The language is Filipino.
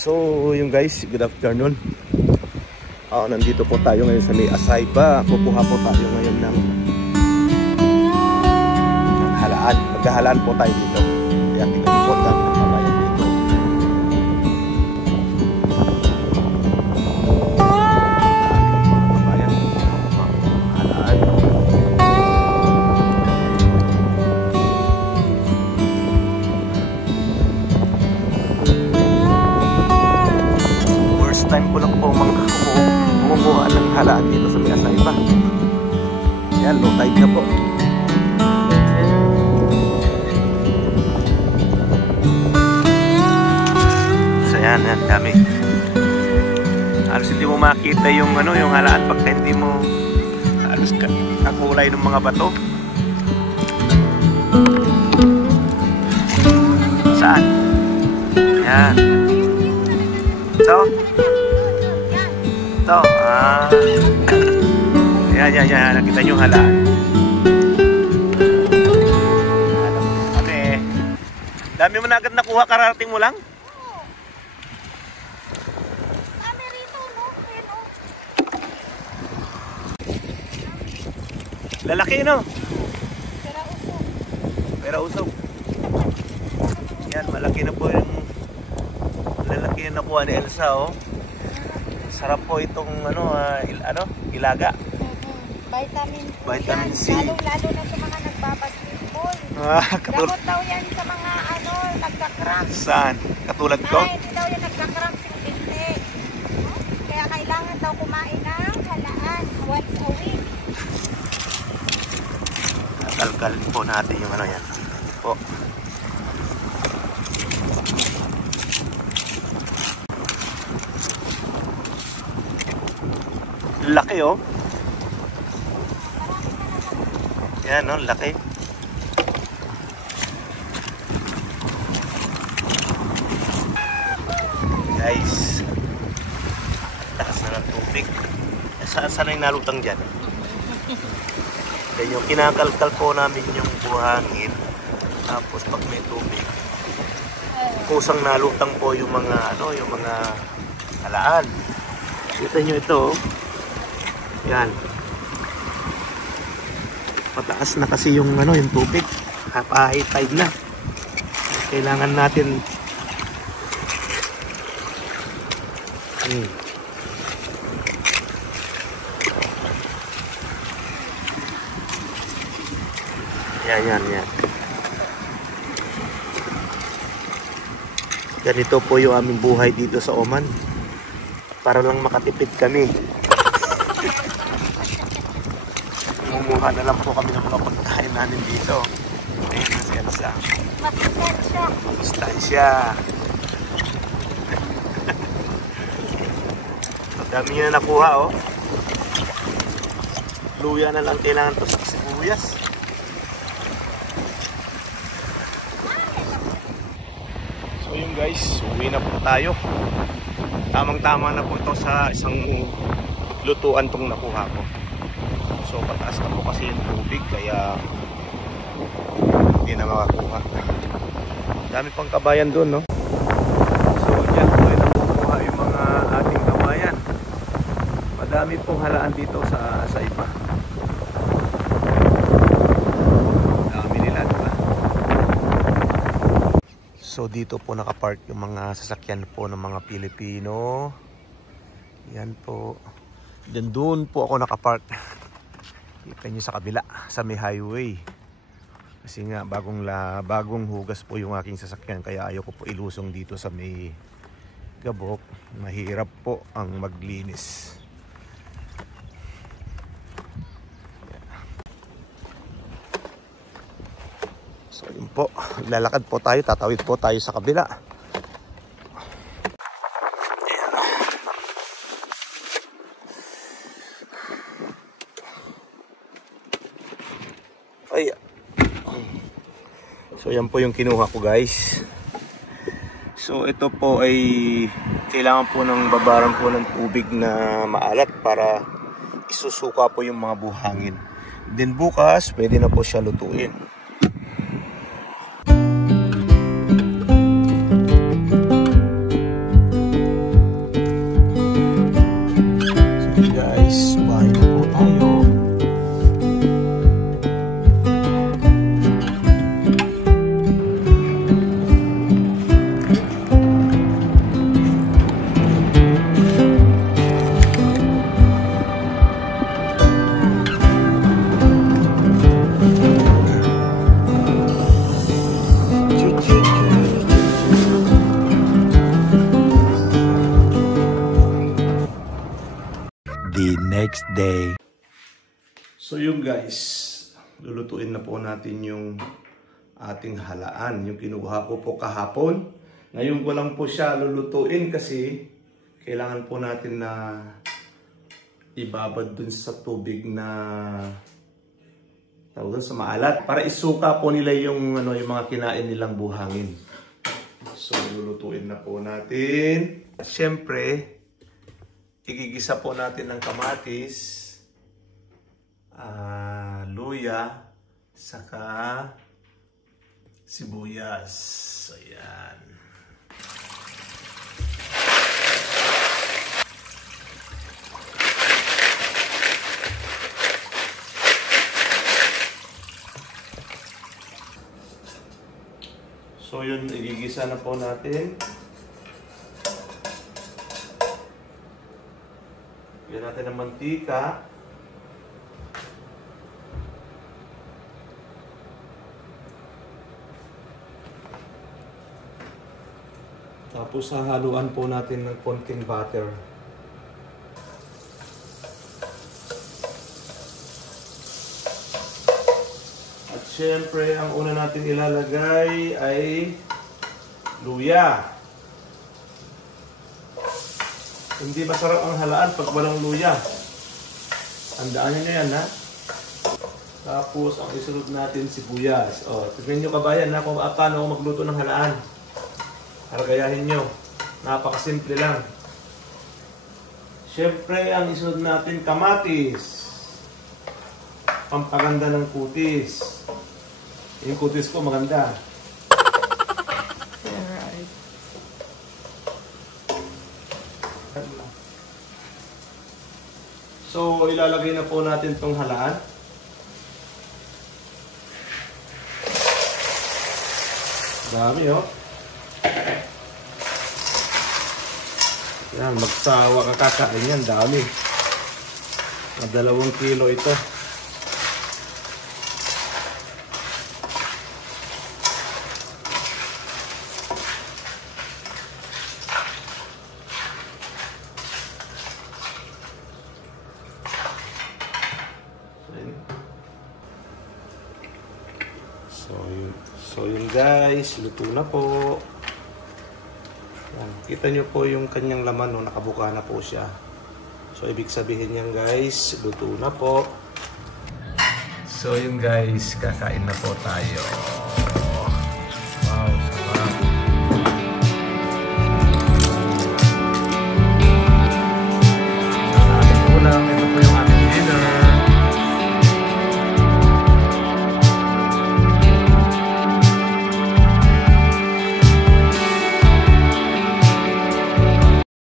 So yung guys, good afternoon. Nandito po tayo ngayon sa may Asayba. Kukuha po tayo ngayon ng halaan. Maghahalaan po tayo dito. Kaya tingnan po kami ng kabayan dito. Kabayan, halaan. First time ko lang po kumuha ng halaan dito sa may Asayba. Yan, low tide na po. So yan, dami. Halos hindi mo makita yung yung halaan pagka hindi mo halos kakulay ng mga bato. Saan? Yan. Ito. Yan. Nakita nyo yung halaan. Okay. Dami mo na agad nakuha, kararating mo lang? Oo. Dami rito, no? Ayan, oh. Lalaki, no? Pero usok. Yan, malaki na po yung lalaki na nakuha ni Elsa, oh. Sarap po itong ilaga. Vitamin C. Lalo na sa mga nagbabasketball. Gamot daw yan sa mga nagka-cramps. Saan? Katulad ko? Ay, hindi daw yan nagka-cramps yung binti. Kaya kailangan daw kumain ng halaan once a week. Kalkalin po natin yung yan. Po. Laki, oh. Yan, no? Laki. Guys, taas na ng tubig. Saan na yung nalutang dyan? Yan yung kinakalkal po namin yung buhangin. Tapos pag may tubig, kusang nalutang po yung mga yung mga halaan. Kita nyo ito, oh. Yan. Pataas na kasi yung yung tubig. High tide na. Kailangan natin Yan. Ganito po yung aming buhay dito sa Oman. Para lang makatipid kami. Mumuha na lang po kami ng mga pagkain namin dito. Ayan na si Elsa. Masustansya. Dami nyo na nakuha, oh. Luya na lang kailangan to sa sibuyas. So yun guys, uwi na po tayo. Tamang-tama na po ito sa isang lutuan tong nakuha ko. So pataas na po kasi yung tubig kaya hindi na makakuha. Dami pang kabayan doon, no? So dyan po ay nakukuha yung mga ating kabayan. Madami pong halaan dito sa Asayba. Dami nila, diba? So dito po nakapark yung mga sasakyan po ng mga Pilipino. Yan po. Then doon po ako nakapark. Kita nyo sa kabila, sa may highway. Kasi nga bagong hugas po yung aking sasakyan, kaya ayaw ko po ilusong dito sa may gabok. Mahirap po ang maglinis. So yun po, lalakad po tayo, tatawid po tayo sa kabila. So yan po yung kinuha ko, guys. So ito po ay kailangan po ng babaran po ng tubig na maalat para isusuka po yung mga buhangin. Then bukas pwede na po siya lutuin. next day. So yung guys, lulutuin na po natin yung ating halaan. Yung kinuha ko po kahapon. Ngayon ko lang po siya lulutuin kasi kailangan po natin na ibabad dun sa tubig na tawag dun sa maalat para isuka po nila yung yung mga kinain nilang buhangin. So lulutuin na po natin. Siyempre, igigisa po natin ng kamatis, luya, saka sibuyas. Ayan. So yun, igigisa na po natin. Lagyan natin ng mantika. Tapos hahaluan po natin ng konting butter. At syempre, ang una natin ilalagay ay luya. Hindi masarap ang halaan pag walang luya. Tandaan nyo yan, ha? Tapos, ang isunod natin sibuyas. O, tignan nyo kabayan na kung paano magluto ng halaan. Hargayahin nyo. Napakasimple lang. Siyempre, ang isunod natin kamatis. Pampaganda ng kutis. Yung kutis ko maganda. Alright. So, ilalagay na po natin itong halaan. Dami, oh. Yan, magsawa ka kakain yan. Dami. 2 kilo ito. So yun guys, luto na po. Yan, kita nyo po yung kanyang laman, no? Nakabuka na po siya. So ibig sabihin yan guys, luto na po. So yun guys, kakain na po tayo.